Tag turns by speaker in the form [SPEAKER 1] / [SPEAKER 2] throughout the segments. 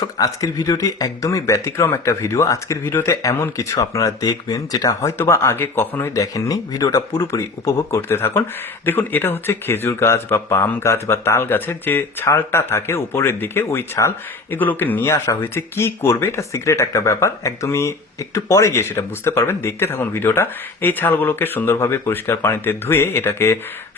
[SPEAKER 1] দর্শক, আজকের ভিডিওটি একদমই ব্যতিক্রম একটা ভিডিও। আজকের ভিডিওতে এমন কিছু আপনারা দেখবেন যেটা হয়তোবা আগে কখনোই দেখেননি। ভিডিওটা পুরোপুরি উপভোগ করতে থাকুন। দেখুন, এটা হচ্ছে খেজুর গাছ বা পাম গাছ বা তাল গাছের যে ছালটা থাকে উপরের দিকে, ওই ছাল, এগুলোকে নিয়ে আসা হয়েছে। কি করবে এটা সিক্রেট একটা ব্যাপার। একদমই একটু পরে গিয়ে সেটা বুঝতে পারবেন। দেখতে থাকুন ভিডিওটা। এই ছালগুলোকে সুন্দরভাবে পরিষ্কার পানিতে ধুয়ে এটাকে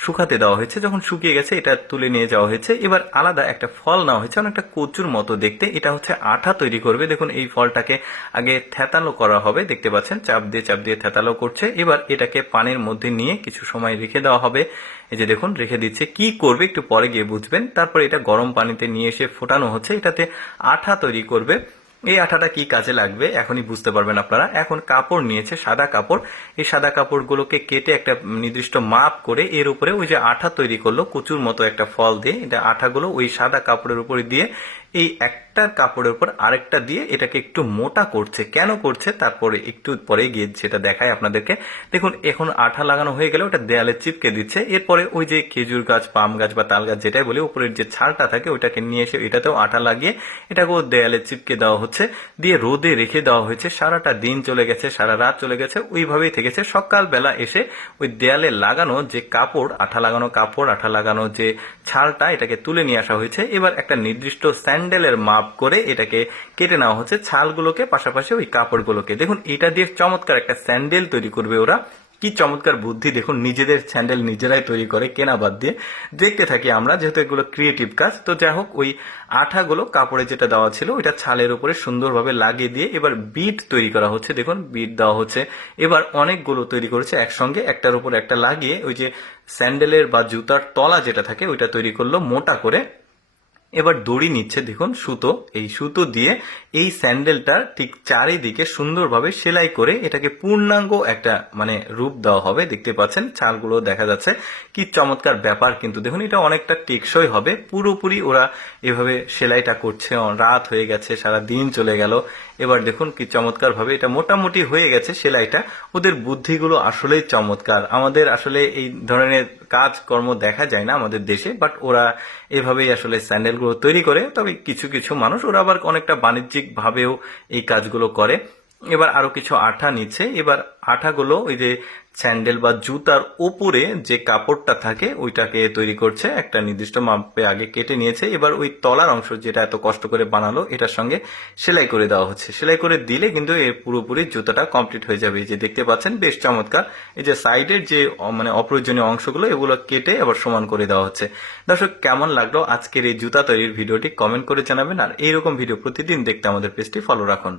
[SPEAKER 1] শুকাতে দেওয়া হয়েছে। যখন শুকিয়ে গেছে, এটা তুলে নিয়ে যাওয়া হয়েছে। এবার আলাদা একটা ফল নেওয়া হয়েছে, অনেকটা কচুর মতো দেখতে। এটা হচ্ছে আঠা তৈরি করবে। দেখুন, এই ফলটাকে আগে থেতালো করা হবে। দেখতে পাচ্ছেন, চাপ দিয়ে চাপ দিয়ে থেতালো করছে। এবার এটাকে পানির মধ্যে নিয়ে কিছু সময় রেখে দেওয়া হবে। এই যে দেখুন, রেখে দিচ্ছে। কি করবে একটু পরে গিয়ে বুঝবেন। তারপর এটা গরম পানিতে নিয়ে এসে ফোটানো হচ্ছে। এটাতে আঠা তৈরি করবে। এই আঠাটা কি কাজে লাগবে? এখনই বুঝতে পারবেন আপনারা। এখন কাপড় নিয়েছে, সাদা কাপড়। এই সাদা কাপড়গুলোকে কেটে একটা নির্দিষ্ট মাপ করে এর উপরে ওই যে আঠা তৈরি করল, কচুর মতো একটা ফল দিয়ে, এটা আঠাগুলো ওই সাদা কাপড়ের উপরে দিয়ে, এই একটার কাপড়ের উপর আরেকটা দিয়ে এটাকে একটু মোটা করছে। কেন করছে? তারপরে একটু পরে গিয়ে সেটা দেখায় আপনাদেরকে। দেখুন, এখন আঠা লাগানো হয়ে গেলে ওটা দেয়ালে চিপকে দিচ্ছে। এরপরে ওই যে খেজুর গাছ, পাম গাছ বা তাল গাছ যেটাই বলি উপরের যে ছালটা থাকে ওইটাকে নিয়ে এসে এটাতেও আঠা লাগিয়ে এটাকেও দেয়ালে চিপকে দেওয়া হচ্ছে। দিয়ে রোদে রেখে দেওয়া হয়েছে, সারাটা দিন চলে গেছে, সারা রাত চলে গেছে, ওইভাবেই থেকেছে। সকালবেলা এসে ওই দেয়ালে লাগানো যে কাপড়, আঠা লাগানো কাপড়, আঠা লাগানো যে ছালটা, এটাকে তুলে নিয়ে আসা হয়েছে। এবার একটা নির্দিষ্ট স্যান্ডেলের মাপ করে এটাকে কেটে নেওয়া হচ্ছে ছালগুলোকে, পাশাপাশি ওই কাপড়গুলোকে। দেখুন, এটা দিয়ে চমৎকার একটা স্যান্ডেল তৈরি করবে ওরা। কি চমৎকার বুদ্ধি, দেখুন, নিজেদের স্যান্ডেল নিজেরাই তৈরি করে, কেনা বাদ দিয়ে। দেখতে থাকি আমরা, যেহেতু এগুলো ক্রিয়েটিভ কাজ, তো যাই হোক, ওই আঠাগুলো কাপড়ে যেটা দেওয়া ছিল, ওইটা ছালের উপরে সুন্দরভাবে লাগিয়ে দিয়ে এবার বিট তৈরি করা হচ্ছে। দেখুন বিট দেওয়া হচ্ছে। এবার অনেকগুলো তৈরি করেছে একসঙ্গে, একটার উপর একটা লাগিয়ে ওই যে স্যান্ডেলের বা জুতার তলা যেটা থাকে, ওইটা তৈরি করল, মোটা করে। এবার দড়ি নিচ্ছে, দেখুন, সুতো। এই সুতো দিয়ে এই স্যান্ডেলটার ঠিক চারিদিকে সুন্দরভাবে সেলাই করে এটাকে পূর্ণাঙ্গ একটা মানে রূপ দেওয়া হবে। দেখতে পাচ্ছেন, ছালগুলো দেখা যাচ্ছে। কি চমৎকার ব্যাপার কিন্তু। দেখুন, এটা অনেকটা টেকসই হবে। পুরোপুরি ওরা এভাবে সেলাইটা করছে। রাত হয়ে গেছে, সারা দিন চলে গেল। এবার দেখুন, কি চমৎকার ভাবে এটা মোটামুটি হয়ে গেছে সেলাইটা। ওদের বুদ্ধিগুলো আসলেই চমৎকার। আমাদের আসলে এই ধরনের কাজকর্ম দেখা যায় না আমাদের দেশে, বাট ওরা এভাবেই আসলে স্যান্ডেলগুলো তৈরি করে তবে কিছু কিছু মানুষ ওরা আবার অনেকটা বাণিজ্যিকভাবেও এই কাজগুলো করে। এবার আরও কিছু আঠা নিচ্ছে। এবার আঠাগুলো ওই যে স্যান্ডেল বা জুতার উপরে যে কাপড়টা থাকে, ওইটাকে তৈরি করছে। একটা নির্দিষ্ট মাপে আগে কেটে নিয়েছে। এবার ওই তলার অংশ যেটা এত কষ্ট করে বানালো, এটার সঙ্গে সেলাই করে দেওয়া হচ্ছে। সেলাই করে দিলে কিন্তু এর পুরোপুরি জুতাটা কমপ্লিট হয়ে যাবে। এই যে দেখতে পাচ্ছেন, বেশ চমৎকার। এই যে সাইডের যে মানে অপ্রয়োজনীয় অংশগুলো, এগুলো কেটে আবার সমান করে দেওয়া হচ্ছে। দর্শক, কেমন লাগল আজকের এই জুতা তৈরির ভিডিওটি কমেন্ট করে জানাবেন। আর এইরকম ভিডিও প্রতিদিন দেখতে আমাদের পেজটি ফলো রাখুন।